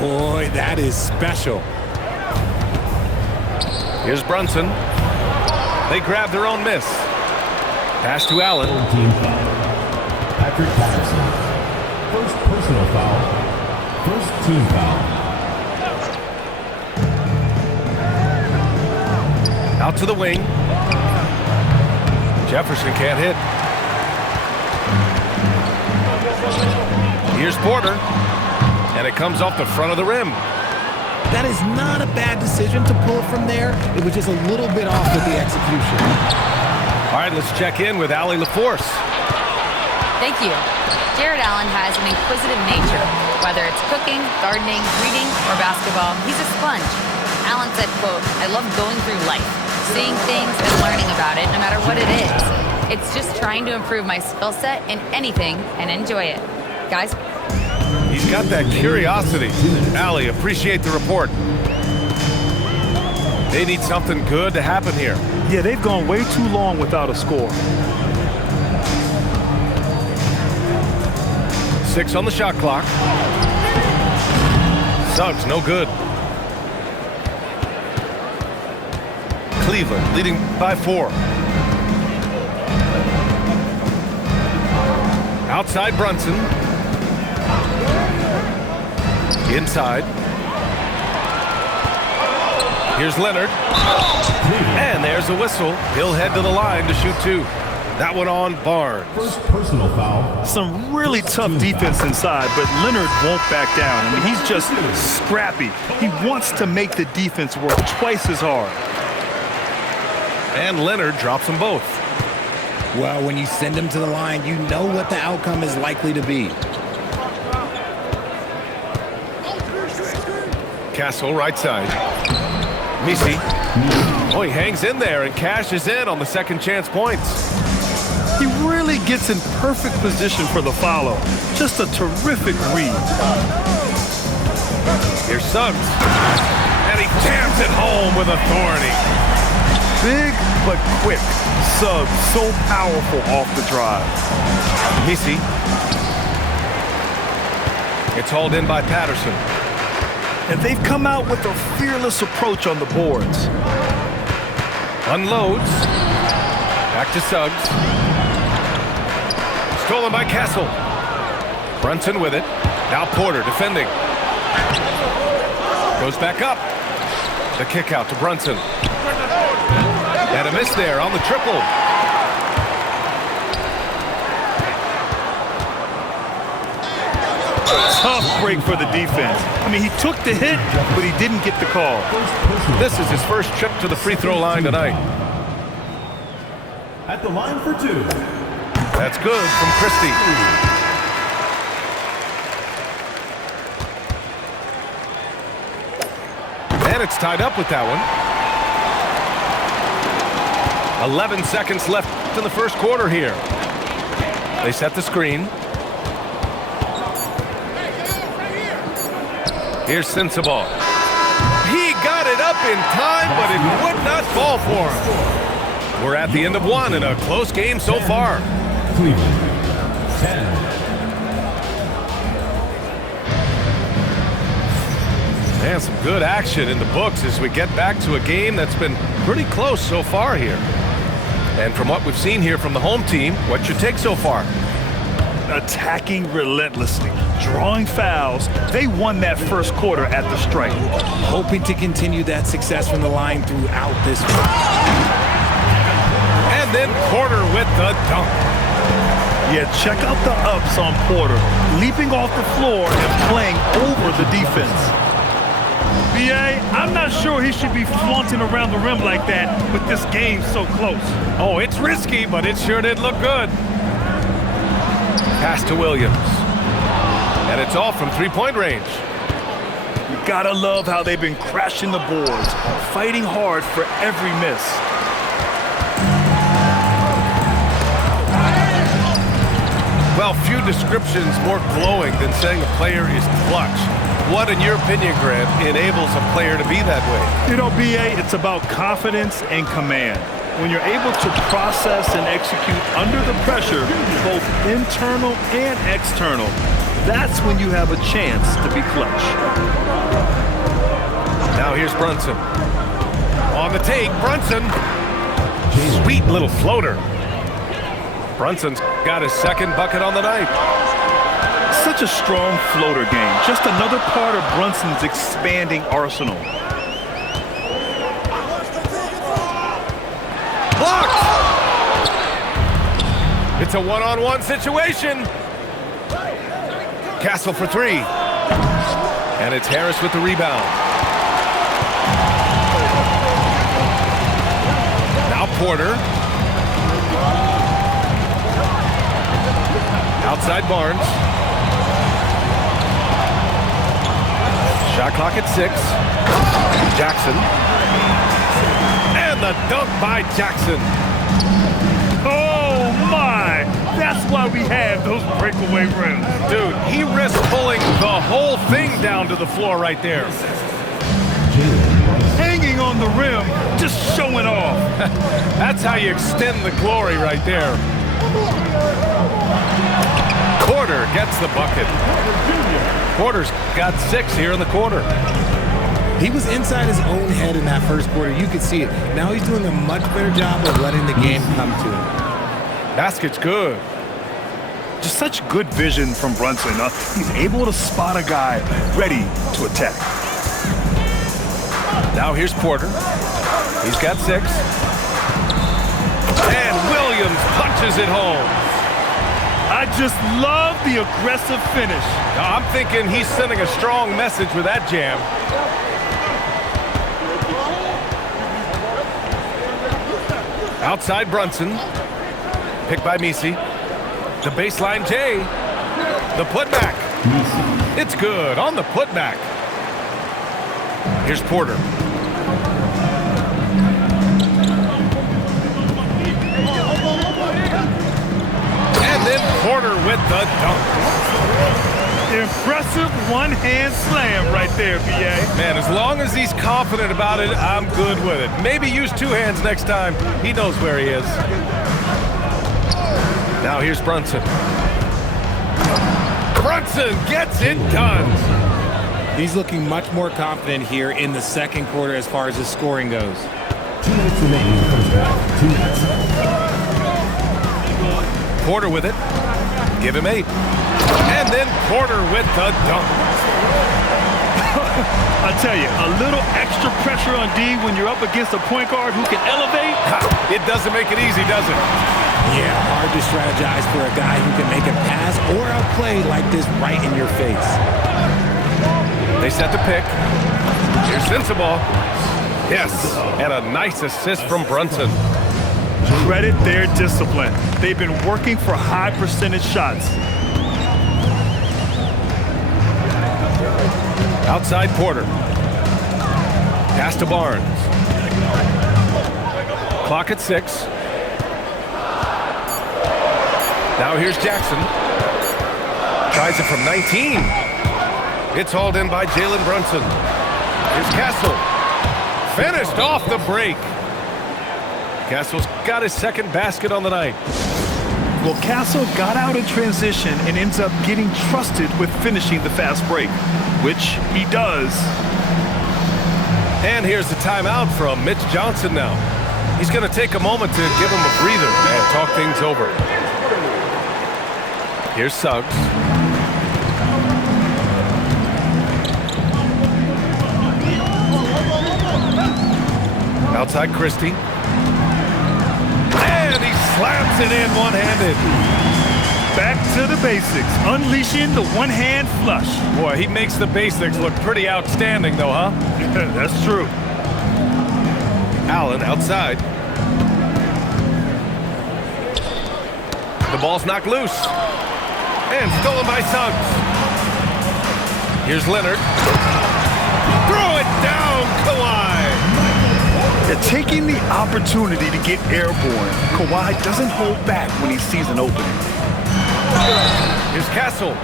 Boy, that is special. Here's Brunson. They grab their own miss. Pass to Allen. Team foul. Patrick Patterson. First personal foul. First team foul. Out to the wing. Jefferson can't hit. Here's Porter. And it comes off the front of the rim. That is not a bad decision to pull it from there. It was just a little bit off with the execution. All right, let's check in with Allie LaForce. Thank you. Jared Allen has an inquisitive nature. Whether it's cooking, gardening, reading, or basketball, he's a sponge. Allen said, quote, "I love going through life, seeing things and learning about it no matter what it is. It's just trying to improve my skill set in anything and enjoy it." Guys? He's got that curiosity. Allie, appreciate the report. They need something good to happen here. Yeah, they've gone way too long without a score. 6 on the shot clock. Suggs, no good. Cleveland leading by 4. Outside Brunson. Inside. Here's Leonard. And there's a whistle. He'll head to the line to shoot 2. That one on Barnes. First personal foul. Some really tough defense inside, but Leonard won't back down. I mean, he's just scrappy. He wants to make the defense work twice as hard. And Leonard drops them both. Well, when you send them to the line, you know what the outcome is likely to be. Castle right side. Misi. Oh, he hangs in there and cashes in on the second chance points. He really gets in perfect position for the follow. Just a terrific read. Here's Suggs. And he jams it home with authority. Big but quick. Suggs so powerful off the drive. Misi. It's hauled in by Patterson. And they've come out with a fearless approach on the boards. Unloads. Back to Suggs. Stolen by Castle. Brunson with it. Now Porter defending. Goes back up. The kick out to Brunson. And a miss there on the triple. Tough break for the defense. I mean, he took the hit, but he didn't get the call. This is his first trip to the free throw line tonight. At the line for 2. That's good from Christie. And it's tied up with that one. 11 seconds left in the first quarter here. They set the screen. Here's Sensabaugh. He got it up in time, but it would not fall for him. We're at the end of one in a close game so far. Cleveland. 10. And some good action in the books as we get back to a game that's been pretty close so far here. And from what we've seen here from the home team, what's your take so far? Attacking relentlessly, drawing fouls. They won that first quarter at the stripe. Hoping to continue that success from the line throughout this one. And then Porter with the dunk. Yeah, check out the ups on Porter, leaping off the floor and playing over the defense. BA, I'm not sure he should be flaunting around the rim like that with this game so close. Oh, it's risky, but it sure did look good. Pass to Williams. And it's off from three-point range. You gotta love how they've been crashing the boards, fighting hard for every miss. Well, few descriptions more glowing than saying a player is clutch. What, in your opinion, Grant, enables a player to be that way? You know, BA, it's about confidence and command. When you're able to process and execute under the pressure, both internal and external, That's when you have a chance to be clutch. Now here's Brunson. On the take, Brunson. Sweet little floater. Brunson's got his second bucket on the night. Such a strong floater game. Just another part of Brunson's expanding arsenal. Blocked! It's a one-on-one situation. Castle for three. And it's Harris with the rebound. Now Porter. Outside Barnes. Shot clock at 6. Jackson. And the dunk by Jackson. Oh my! That's why we have those breakaway rims. Dude, he risked pulling the whole thing down to the floor right there. Hanging on the rim, just showing off. That's how you extend the glory right there. Porter gets the bucket. Porter's got 6 here in the quarter. He was inside his own head in that first quarter. You could see it. Now he's doing a much better job of letting the game come to him. Basket's good. Just such good vision from Brunson. He's able to spot a guy ready to attack. Now here's Porter. He's got 6. And Williams punches it home. I just love the aggressive finish. I'm thinking he's sending a strong message with that jam. Outside Brunson. Picked by Misi. The baseline J. The putback. It's good on the putback. Here's Porter. And then Porter with the dunk. Impressive one-hand slam right there, B.A. Man, as long as he's confident about it, I'm good with it. Maybe use 2 hands next time. He knows where he is. Now here's Brunson. Brunson gets it done. He's looking much more confident here in the second quarter as far as his scoring goes. 2 minutes remaining in the first half. 2 minutes. Porter with it. Give him 8. And then Porter with the dunk. I tell you, a little extra pressure on D when you're up against a point guard who can elevate. It doesn't make it easy, does it? Yeah, hard to strategize for a guy who can make a pass or a play like this right in your face. They set the pick. Here's Sensabaugh. Yes, and a nice assist from Brunson. Credit their discipline. They've been working for high percentage shots. Outside Porter. Pass to Barnes. Clock at 6. Now here's Jackson. Tries it from 19. It's hauled in by Jalen Brunson. Here's Castle. Finished off the break. Castle's got his second basket on the night. Well, Castle got out in transition and ends up getting trusted with finishing the fast break, which he does. And here's the timeout from Mitch Johnson now. He's going to take a moment to give him a breather and talk things over. Here's Suggs. Outside Christie. And he slams it in one-handed. Back to the basics, unleashing the one-hand flush. Boy, he makes the basics look pretty outstanding though, huh? That's true. Allen outside. The ball's knocked loose. And stolen by Suggs. Here's Leonard. Throw it down, Kawhi. They're taking the opportunity to get airborne. Kawhi doesn't hold back when he sees an opening. Here's Castle.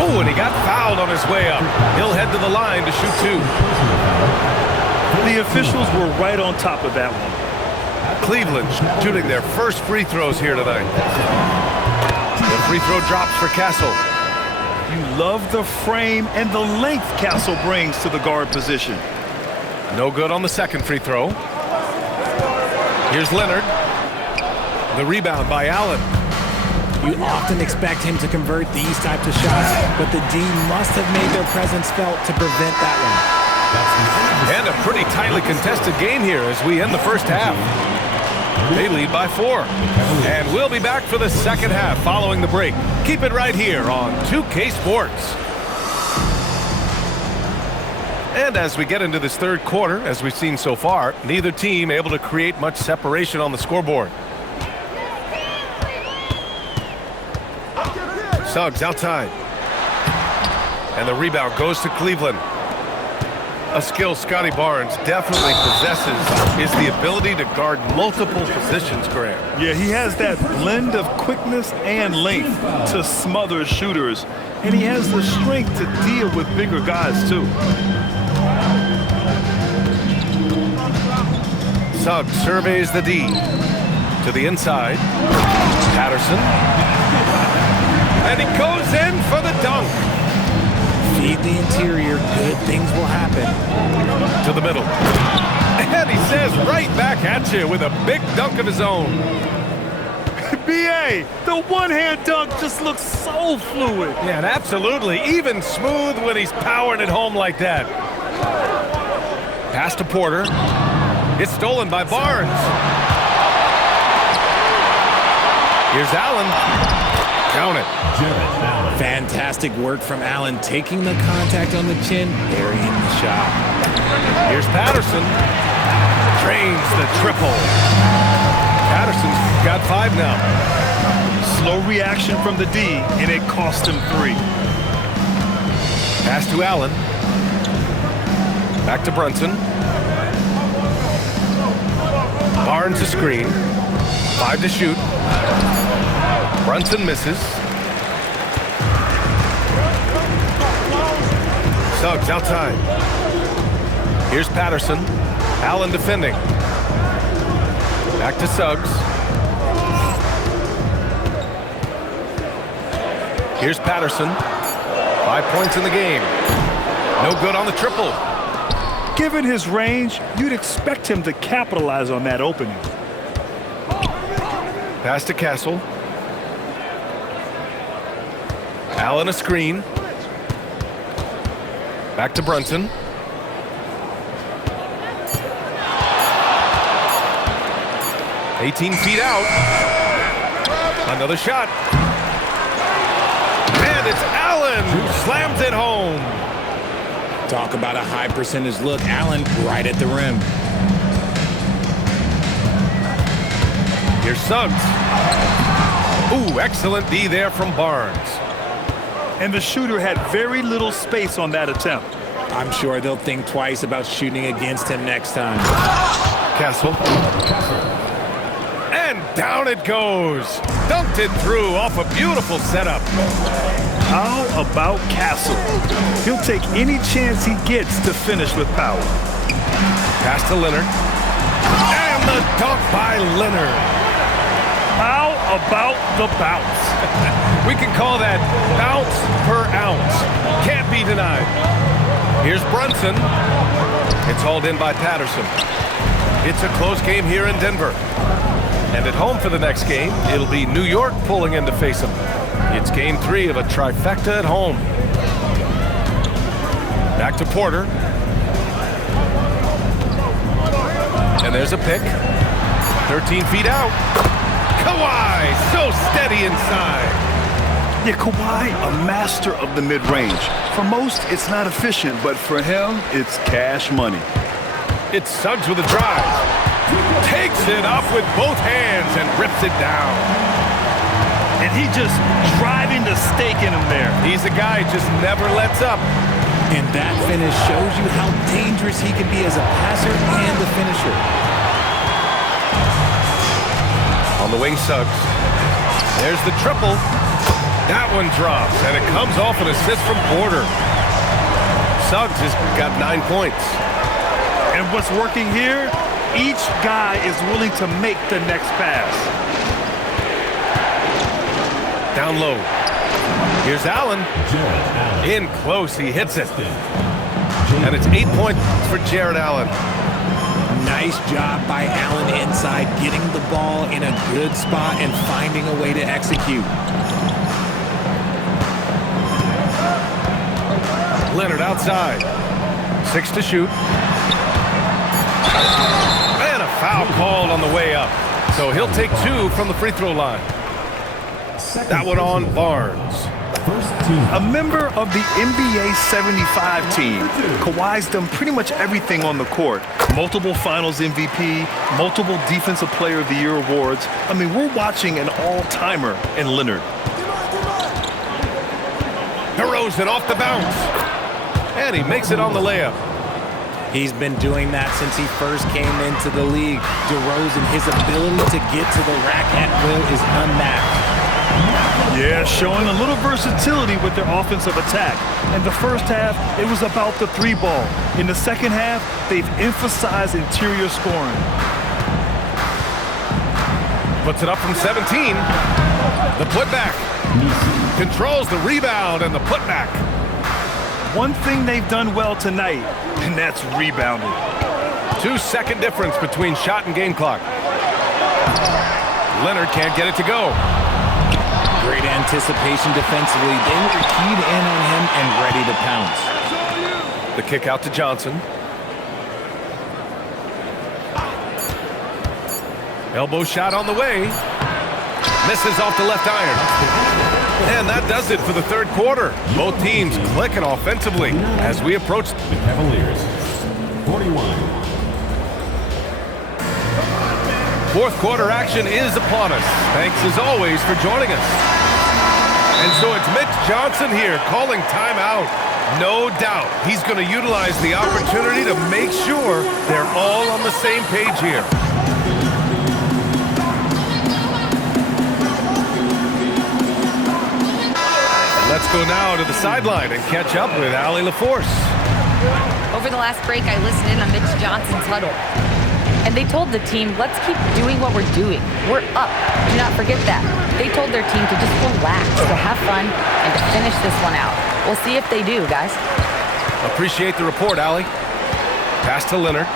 Oh, and he got fouled on his way up. He'll head to the line to shoot 2. The officials were right on top of that one. Cleveland shooting their first free throws here tonight. The free throw drops for Castle. You love the frame and the length Castle brings to the guard position. No good on the second free throw. Here's Leonard. The rebound by Allen. You often expect him to convert these types of shots, but the D must have made their presence felt to prevent that one. And a pretty tightly contested game here as we end the first half. They lead by 4. And we'll be back for the second half following the break. Keep it right here on 2K Sports. And as we get into this third quarter, as we've seen so far, neither team able to create much separation on the scoreboard. Suggs outside. And the rebound goes to Cleveland. A skill Scotty Barnes definitely possesses is the ability to guard multiple positions, Graham. Yeah, he has that blend of quickness and length to smother shooters. And he has the strength to deal with bigger guys, too. Suggs surveys the D. To the inside. Patterson. And he goes in for the dunk. Feed the interior, good things will happen. To the middle. And he says right back at you with a big dunk of his own. B.A., the one-hand dunk just looks so fluid. Yeah, and absolutely. Even smooth when he's powering it home like that. Pass to Porter. It's stolen by Barnes. Here's Allen. Count it. Fantastic work from Allen, taking the contact on the chin, burying the shot. Here's Patterson. Drains the triple. Patterson's got 5 now. Slow reaction from the D, and it cost him 3. Pass to Allen. Back to Brunson. Barnes a screen. 5 to shoot. Brunson misses. Suggs outside. Here's Patterson. Allen defending. Back to Suggs. Here's Patterson. 5 points in the game. No good on the triple. Given his range, you'd expect him to capitalize on that opening. Pass to Castle. Allen a screen. Back to Brunson. "18 feet out. Another shot. And it's Allen who slams it home. Talk about a high percentage look. Allen right at the rim. Here's Suggs. Ooh, excellent D there from Barnes. And the shooter had very little space on that attempt. I'm sure they'll think twice about shooting against him next time. Castle. And down it goes. Dunked it through off a beautiful setup. How about Castle? He'll take any chance he gets to finish with power. Pass to Leonard. And the dunk by Leonard. How about the bounce? We can call that bounce per ounce. Can't be denied. Here's Brunson. It's hauled in by Patterson. It's a close game here in Denver. And at home for the next game, it'll be New York pulling in to face them. It's game 3 of a trifecta at home. Back to Porter. And there's a pick. 13 feet out. Kawhi, so steady inside. Yeah, Kawhi, a master of the mid-range. For most, it's not efficient, but for him, it's cash money. It's Suggs with a drive. Takes it up with both hands and rips it down. And he just driving the stake in him there. He's a guy who just never lets up. And that finish shows you how dangerous he can be as a passer and the finisher. On the wing, Suggs. There's the triple. That one drops, and it comes off an assist from Porter. Suggs has got 9 points. And what's working here, each guy is willing to make the next pass. Down low. Here's Allen. Jared Allen. In close, he hits it. And it's 8 points for Jared Allen. Nice job by Allen inside, getting the ball in a good spot and finding a way to execute. Leonard outside. 6 to shoot. And a foul called on the way up. So he'll take 2 from the free throw line. That one on Barnes. First team. A member of the NBA 75 team, Kawhi's done pretty much everything on the court. Multiple Finals MVP, multiple Defensive Player of the Year awards. I mean, we're watching an all-timer in Leonard. DeRozan off the bounce. And he makes it on the layup. He's been doing that since he first came into the league. DeRozan, his ability to get to the rack at will is unmatched. Yeah, showing a little versatility with their offensive attack. In the first half, it was about the 3-ball. In the second half, they've emphasized interior scoring. Puts it up from 17. The putback. Controls the rebound and the putback. One thing they've done well tonight, and that's rebounding. 2-second difference between shot and game clock. Leonard can't get it to go. Great anticipation defensively. They were keyed in on him and ready to pounce. The kick out to Johnson. Elbow shot on the way. Misses off the left iron. And that does it for the third quarter. Both teams clicking offensively as we approach The Cavaliers. 41. fourth quarter action is upon us. Thanks as always for joining us. And so it's Mitch Johnson here calling timeout. No doubt he's going to utilize the opportunity to make sure they're all on the same page here. Let's go now to the sideline and catch up with Allie LaForce. Over the last break, I listened in on Mitch Johnson's huddle. And they told the team, let's keep doing what we're doing. We're up. Do not forget that. They told their team to just relax, to have fun, and to finish this one out. We'll see if they do, guys. Appreciate the report, Allie. Pass to Leonard.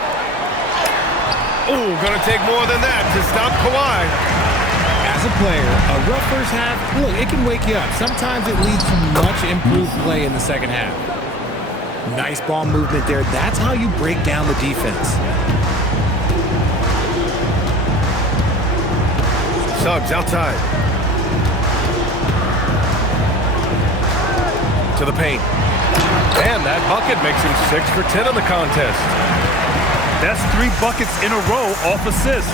Oh, gonna take more than that to stop Kawhi. As a player, a rough first half, look, it can wake you up. Sometimes it leads to much improved play in the second half. Nice ball movement there. That's how you break down the defense. Suggs outside. To the paint. And that bucket makes him 6 for 10 in the contest. That's 3 buckets in a row off assists.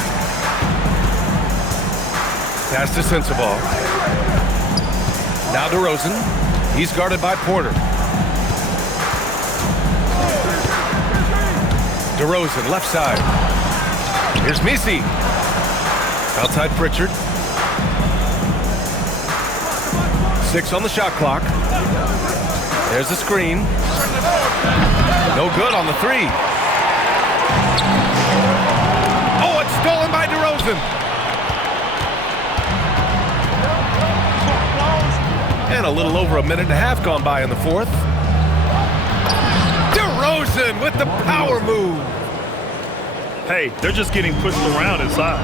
Pass to Sensabaugh. Now DeRozan. He's guarded by Porter. DeRozan, left side. Here's Messi. Outside Pritchard. 6 on the shot clock. There's the screen. No good on the 3. Oh, it's stolen by DeRozan. And a little over a minute and a half gone by in the fourth. DeRozan with the power move. Hey, they're just getting pushed around inside.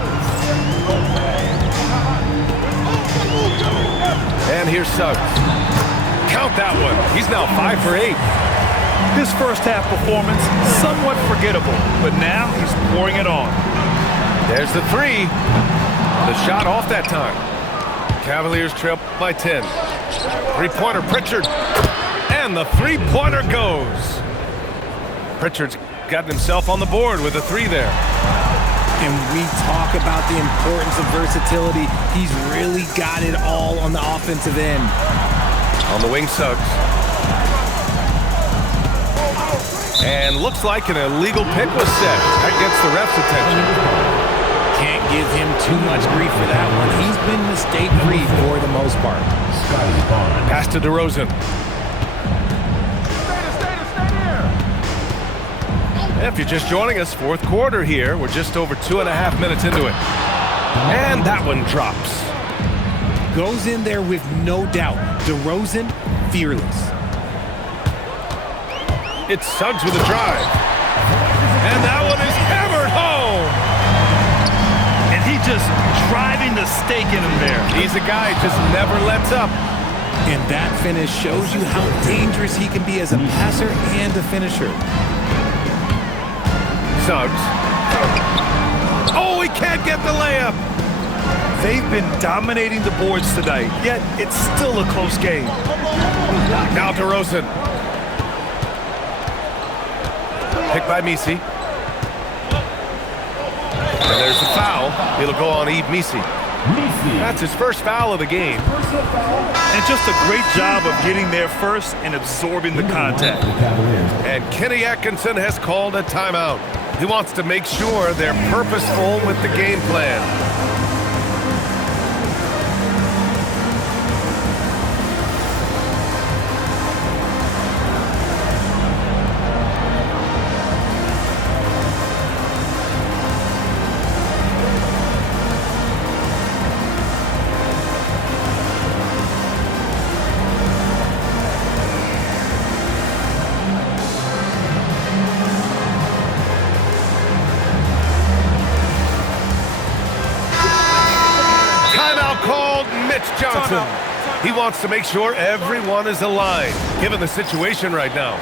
And here's Suggs. Count that one. He's now 5 for 8. His first half performance, somewhat forgettable, but now he's pouring it on. There's the 3. The shot off that time. Cavaliers trail by 10. Three-pointer Pritchard. And the three-pointer goes. Pritchard's gotten himself on the board with a 3 there. And we talk about the importance of versatility. He's really got it all on the offensive end. On the wing, Suggs. And looks like an illegal pick was set. That gets the ref's attention. Can't give him too much grief for that one. He's been mistake-free for the most part. Pass to DeRozan. If you're just joining us, fourth quarter here. We're just over 2.5 minutes into it. And that one drops. Goes in there with no doubt. DeRozan, fearless. It's Suggs with a drive. And that one is hammered home. And he just driving the stake in him there. He's a guy who just never lets up. And that finish shows you how dangerous he can be as a passer and a finisher. Suggs. Oh, he can't get the layup. They've been dominating the boards tonight, yet it's still a close game. Now DeRozan. Picked by Misi. And there's the foul. It'll go on Yves Misi. That's his first foul of the game. And just a great job of getting there first and absorbing the contact. And Kenny Atkinson has called a timeout. He wants to make sure they're purposeful with the game plan. Johnson. He wants to make sure everyone is aligned, given the situation right now.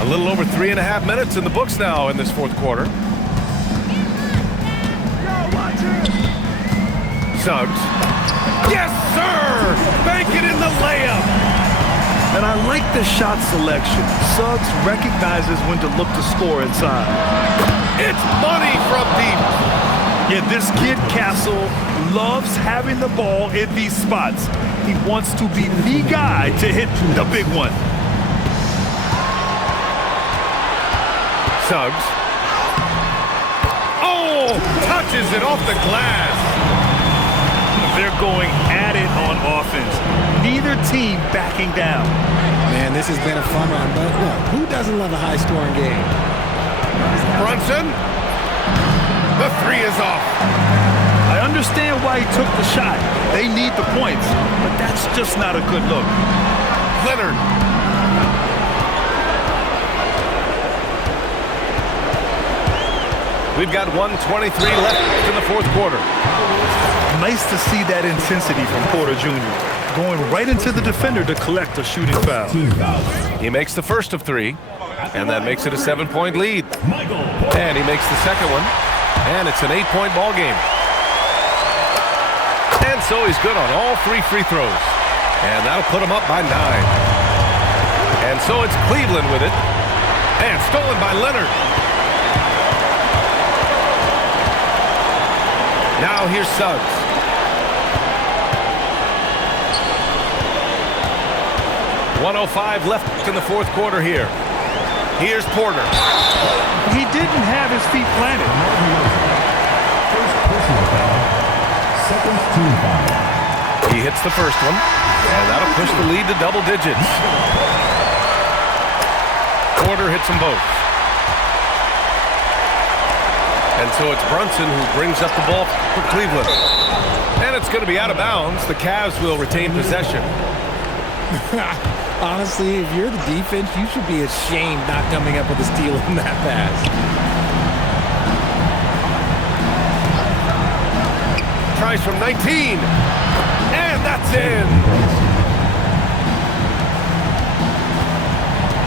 A little over 3.5 minutes in the books now in this fourth quarter. Suggs. Yes, sir! Bank it in the layup! And I like the shot selection. Suggs recognizes when to look to score inside. It's money from deep. Yeah, this kid, Castle, loves having the ball in these spots. He wants to be the guy to hit the big one. Suggs. Oh! Touches it off the glass. They're going at it on offense. Neither team backing down. Man, this has been a fun one, but look, who doesn't love a high-scoring game? Brunson. The three is off. I understand why he took the shot. They need the points, but that's just not a good look. Leonard. We've got 1:23 left in the fourth quarter. Nice to see that intensity from Porter Jr. Going right into the defender to collect a shooting foul. He makes the first of three, and that makes it a 7-point lead. And he makes the second one, and it's an 8-point ball game. And so he's good on all three free throws. And that'll put him up by 9. And so it's Cleveland with it. And stolen by Leonard. Now here's Suggs. .105 left in the fourth quarter here. Here's Porter. He didn't have his feet planted. First personal foul. Second team foul. He hits the first one, and that'll push the lead to double digits. Porter hits them both. And so it's Brunson who brings up the ball for Cleveland. And it's going to be out of bounds. The Cavs will retain possession. Honestly, if you're the defense, you should be ashamed not coming up with a steal on that pass. Tries from 19. And that's in.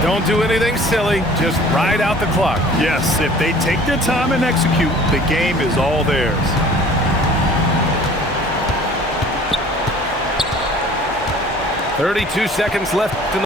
Don't do anything silly. Just ride out the clock. Yes, if they take their time and execute, the game is all theirs. 32 seconds left in the